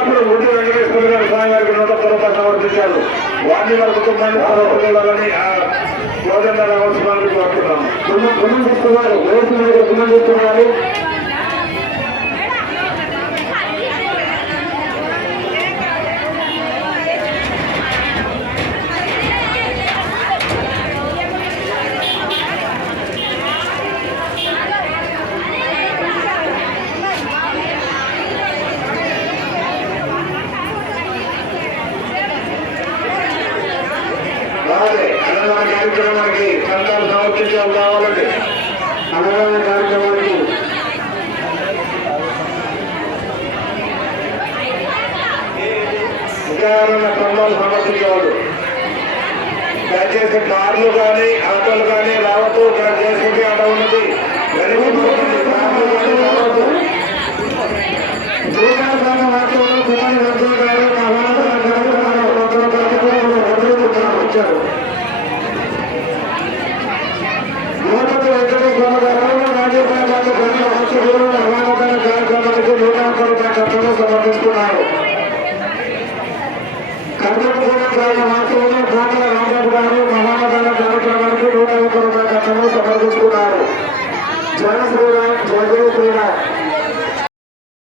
అప్పుడు ముడి వెంకటేశ్వర గారి స్వామి గారికి 100 రూపాయలు సమర్పించారు. వారిని వారి కుటుంబాన్ని సమర్పించాలని గోవింద రామస్వామికి కోరుతున్నాము. గుణం తీసుకున్నారు, గుణం తీసుకున్నారు. అన్నదాన కార్యక్రమానికి సంతాలు సమర్పించాలి కావాలండి. అన్నదాన కార్యక్రమానికి విచారణ సంతాలు సమర్పించేవాళ్ళు. దయచేసి కార్లు కానీ ఆటోలు కానీ రావద్దు. ఇక్కడ చేసుకుంటే అట ఉన్నది వచ్చారు. సమర్పిస్తున్నారు. కర్ణపురం మాత్రమే కోటల రామబాబు గారు మహానగర కార్యక్రమానికి 101 రూపాయల కట్టను సమర్పిస్తున్నారు. జయ శ్రీరామ్, జయ శ్రీరామ్.